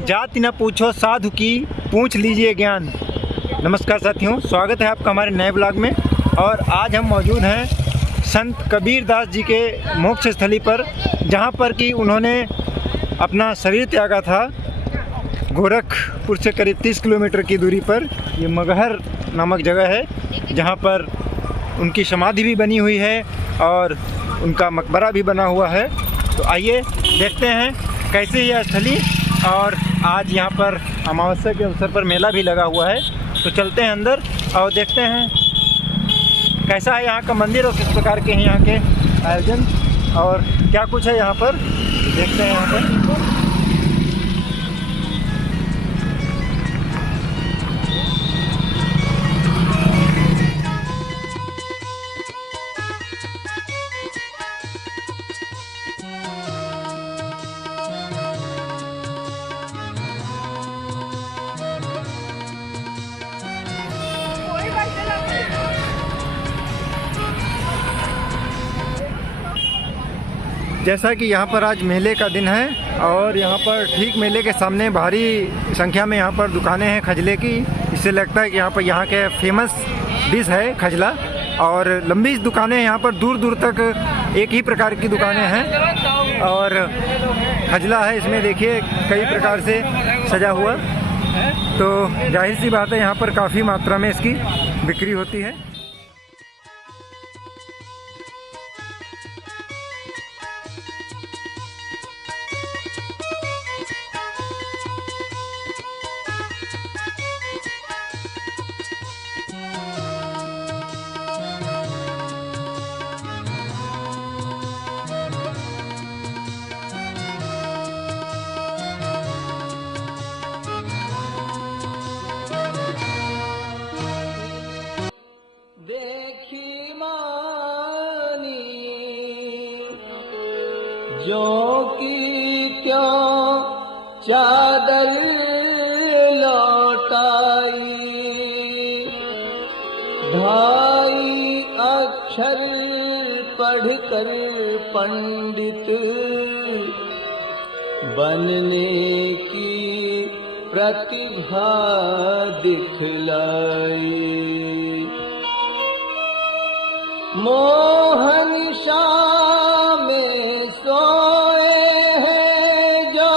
जाति न पूछो साधु की, पूछ लीजिए ज्ञान। नमस्कार साथियों, स्वागत है आपका हमारे नए ब्लॉग में। और आज हम मौजूद हैं संत कबीर दास जी के मोक्ष स्थली पर, जहां पर कि उन्होंने अपना शरीर त्यागा था। गोरखपुर से करीब 30 किलोमीटर की दूरी पर ये मगहर नामक जगह है, जहां पर उनकी समाधि भी बनी हुई है और उनका मकबरा भी बना हुआ है। तो आइए देखते हैं कैसे यह स्थली, और आज यहाँ पर अमावस्या के अवसर पर मेला भी लगा हुआ है। तो चलते हैं अंदर और देखते हैं कैसा है यहाँ का मंदिर और किस प्रकार के हैं यहाँ के आयोजन और क्या कुछ है यहाँ पर। देखते हैं यहाँ पर। जैसा कि यहाँ पर आज मेले का दिन है और यहाँ पर ठीक मेले के सामने भारी संख्या में यहाँ पर दुकानें हैं खजले की। इससे लगता है कि यहाँ पर यहाँ के फेमस डिश है खजला, और लंबी दुकानें यहाँ पर दूर दूर तक एक ही प्रकार की दुकानें हैं और खजला है। इसमें देखिए कई प्रकार से सजा हुआ, तो जाहिर सी बात है यहाँ पर काफ़ी मात्रा में इसकी बिक्री होती है। जो की त्यों चादर लौटाई, ढाई अक्षर पढ़कर पंडित बनने की प्रतिभा दिखलाई। मोहन शाह में सोए हैं जो,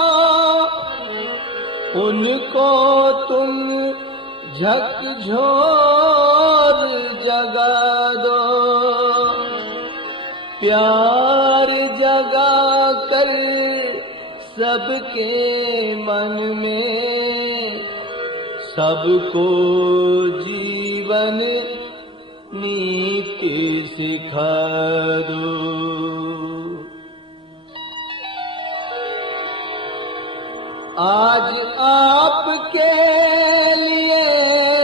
उनको तुम झकझोर जगा दो। प्यार जगा कर सबके मन में, सबको जीवन नीति सिखा दो। आज आपके लिए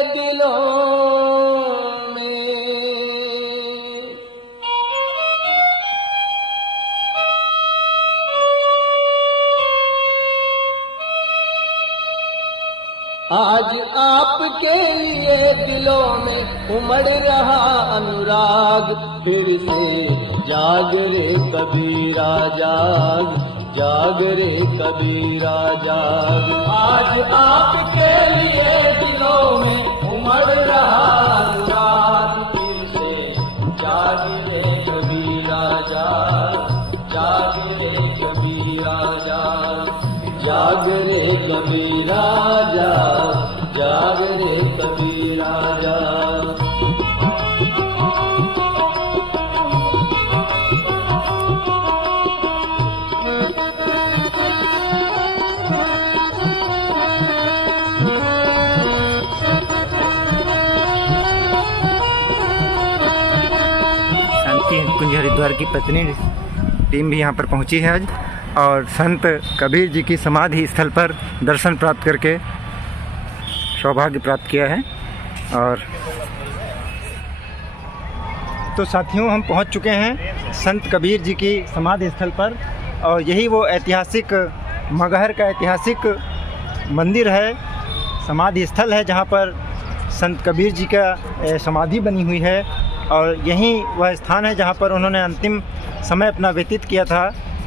दिलों में आज आपके लिए दिलों में उमड़ रहा अनुराग। फिर से जाग रे कबीरा जाग, जाग रे कबीरा जाग। आज आपके लिए दिलों में उमड़ रहा अनुराग। फिर से जाग रे कबीरा जाग, जाग रे कबीरा जाग, जाग रे कबीरा जाग, जाग रे कबीरा जाग। कुंज हरिद्वार की प्रतिनिधि टीम भी यहाँ पर पहुँची है आज, और संत कबीर जी की समाधि स्थल पर दर्शन प्राप्त करके सौभाग्य प्राप्त किया है। और तो साथियों, हम पहुँच चुके हैं संत कबीर जी की समाधि स्थल पर, और यही वो ऐतिहासिक मगहर का ऐतिहासिक मंदिर है, समाधि स्थल है, जहाँ पर संत कबीर जी का समाधि बनी हुई है। और यहीं वह स्थान है जहाँ पर उन्होंने अंतिम समय अपना व्यतीत किया था।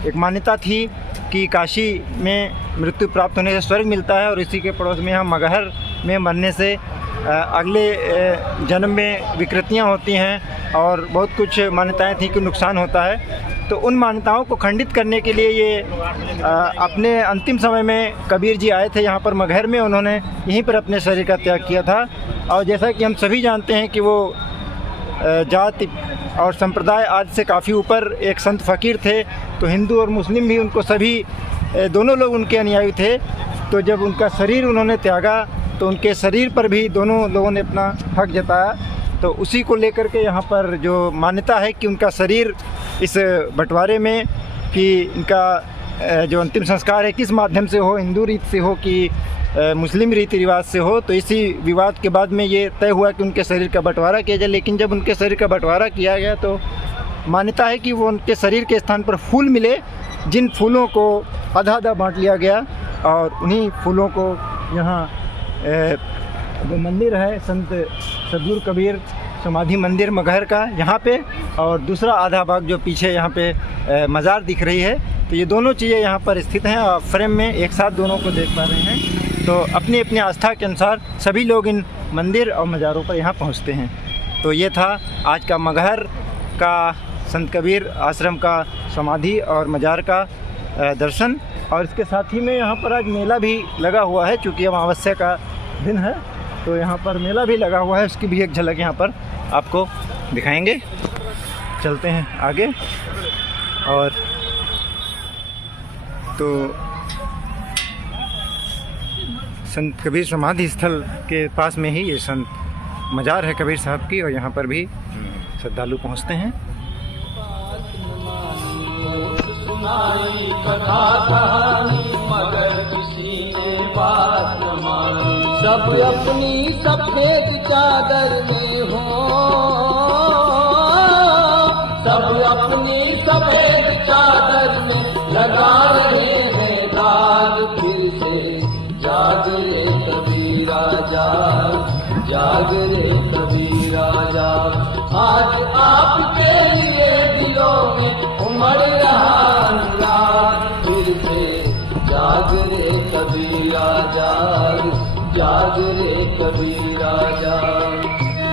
एक मान्यता थी कि काशी में मृत्यु प्राप्त होने से स्वर्ग मिलता है और इसी के पड़ोस में यहाँ मगहर में मरने से अगले जन्म में विकृतियाँ होती हैं और बहुत कुछ मान्यताएं थी कि नुकसान होता है। तो उन मान्यताओं को खंडित करने के लिए ये अपने अंतिम समय में कबीर जी आए थे यहाँ पर मगहर में। उन्होंने यहीं पर अपने शरीर का त्याग किया था। और जैसा कि हम सभी जानते हैं कि वो जाति और संप्रदाय आदि से काफ़ी ऊपर एक संत फ़कीर थे, तो हिंदू और मुस्लिम भी उनको सभी दोनों लोग उनके अनुयायी थे। तो जब उनका शरीर उन्होंने त्यागा तो उनके शरीर पर भी दोनों लोगों ने अपना हक जताया। तो उसी को लेकर के यहाँ पर जो मान्यता है कि उनका शरीर इस बंटवारे में कि इनका जो अंतिम संस्कार है किस माध्यम से हो, हिंदू रीत से हो कि मुस्लिम रीति रिवाज से हो। तो इसी विवाद के बाद में ये तय हुआ कि उनके शरीर का बंटवारा किया जाए। लेकिन जब उनके शरीर का बंटवारा किया गया तो मान्यता है कि वो उनके शरीर के स्थान पर फूल मिले, जिन फूलों को आधा आधा बांट लिया गया और उन्हीं फूलों को यहाँ जो मंदिर है संत सदगुरु कबीर समाधि मंदिर मगहर का यहाँ पे, और दूसरा आधा भाग जो पीछे यहाँ पे मज़ार दिख रही है, तो ये दोनों चीज़ें यहाँ पर स्थित हैं और फ्रेम में एक साथ दोनों को देख पा रहे हैं। तो अपनी अपनी आस्था के अनुसार सभी लोग इन मंदिर और मज़ारों पर यहाँ पहुँचते हैं। तो ये था आज का मगहर का संत कबीर आश्रम का समाधि और मज़ार का दर्शन। और इसके साथ ही में यहाँ पर आज मेला भी लगा हुआ है, चूँकि अमावस्या का दिन है तो यहाँ पर मेला भी लगा हुआ है। उसकी भी एक झलक यहाँ पर आपको दिखाएंगे। चलते हैं आगे। और तो संत कबीर समाधि स्थल के पास में ही ये संत मज़ार है कबीर साहब की, और यहाँ पर भी श्रद्धालु पहुँचते हैं। सब अपनी सफेद चादर में हो, सब अपनी सफेद चादर में लगा रहे हैं दाग। फिर से जाग रे कबीरा जाग, जाग रे कबीरा जाग। आज आपके लिए दिलों में उमड़ रहा अनुराग। फिर से जाग रे कबीरा जाग, जाग रे कबीरा जाग,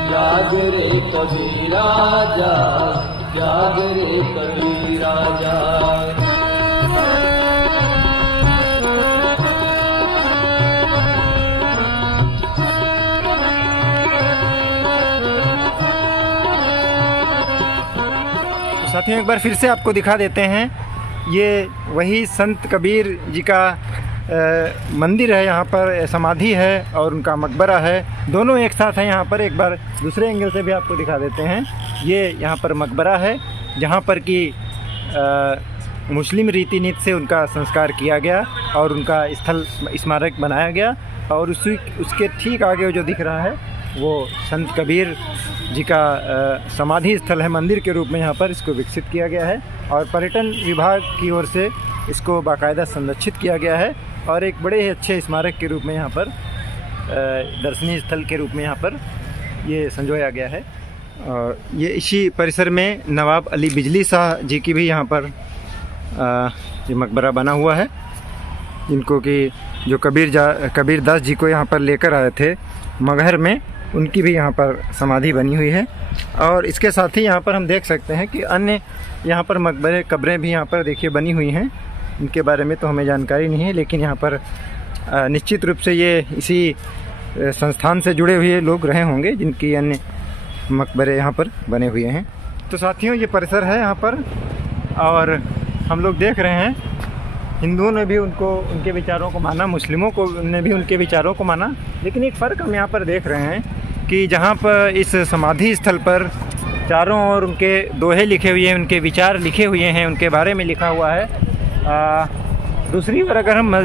जाग रे कबीरा जाग, जाग रे कबीरा जाग। साथियों एक बार फिर से आपको दिखा देते हैं, ये वही संत कबीर जी का मंदिर है, यहाँ पर समाधि है और उनका मकबरा है, दोनों एक साथ हैं यहाँ पर। एक बार दूसरे एंगल से भी आपको दिखा देते हैं। ये यहाँ पर मकबरा है जहाँ पर कि मुस्लिम रीति नीति से उनका संस्कार किया गया और उनका स्थल स्मारक बनाया गया। और उसके ठीक आगे जो दिख रहा है वो संत कबीर जी का समाधि स्थल है, मंदिर के रूप में यहाँ पर इसको विकसित किया गया है। और पर्यटन विभाग की ओर से इसको बाकायदा संरक्षित किया गया है और एक बड़े ही अच्छे स्मारक के रूप में यहाँ पर दर्शनीय स्थल के रूप में यहाँ पर ये संजोया गया है। और ये इसी परिसर में नवाब अली बिजली शाह जी की भी यहाँ पर ये मकबरा बना हुआ है, जिनको कि जो कबीरदास जी को यहाँ पर लेकर आए थे मगहर में, उनकी भी यहाँ पर समाधि बनी हुई है। और इसके साथ ही यहाँ पर हम देख सकते हैं कि अन्य यहाँ पर मकबरे कब्रें भी यहाँ पर देखिए बनी हुई हैं। इनके बारे में तो हमें जानकारी नहीं है, लेकिन यहाँ पर निश्चित रूप से ये इसी संस्थान से जुड़े हुए लोग रहे होंगे जिनकी अन्य मकबरे यहाँ पर बने हुए हैं। तो साथियों ये परिसर है यहाँ पर, और हम लोग देख रहे हैं हिंदुओं ने भी उनके विचारों को माना, मुस्लिमों को ने भी उनके विचारों को माना। लेकिन एक फ़र्क हम यहाँ पर देख रहे हैं कि जहाँ पर इस समाधि स्थल पर चारों ओर उनके दोहे लिखे हुए हैं, उनके विचार लिखे हुए हैं, उनके बारे में लिखा हुआ है। दूसरी ओर अगर हम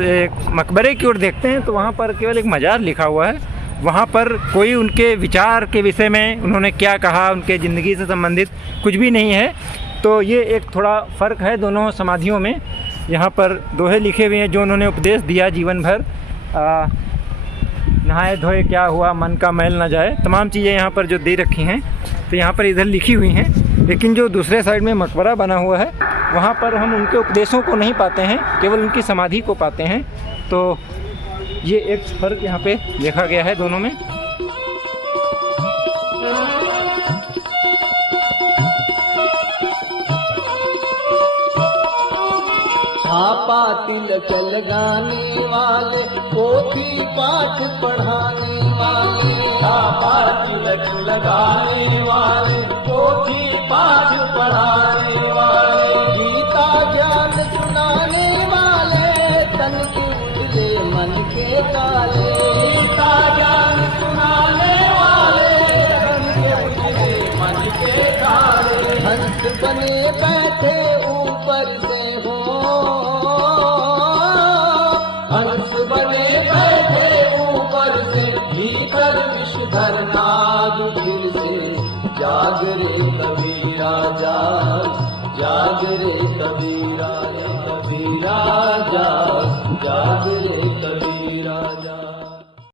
मकबरे की ओर देखते हैं तो वहाँ पर केवल एक मज़ार लिखा हुआ है। वहाँ पर कोई उनके विचार के विषय में उन्होंने क्या कहा, उनके ज़िंदगी से संबंधित कुछ भी नहीं है। तो ये एक थोड़ा फ़र्क है दोनों समाधियों में। यहाँ पर दोहे लिखे हुए हैं जो उन्होंने उपदेश दिया जीवन भर, नहाए धोए क्या हुआ, मन का मैल न जाए, तमाम चीज़ें यहाँ पर जो दे रखी हैं तो यहाँ पर इधर लिखी हुई हैं। लेकिन जो दूसरे साइड में मकबरा बना हुआ है वहाँ पर हम उनके उपदेशों को नहीं पाते हैं, केवल उनकी समाधि को पाते हैं। तो ये एक फर्क यहाँ पे देखा गया है दोनों में। छापा तिलक लगाने वाले, पोथी पाठ पढ़ाने वाले, छापा तिलक लगाने वाले, पोथी पाठ पढ़ाने वाले, गीता ज्ञान सुनाने वाले, तन के उजले मन के काले, गीता ज्ञान सुनाने वाले, तन के उजले मन के काले, हंस बने बैठे ऊपर से हो, हंस बने बैठे ऊपर से, भीतर विषधर नाग फिर से, जाग रे कबीरा जाग, जाग रे कबीरा।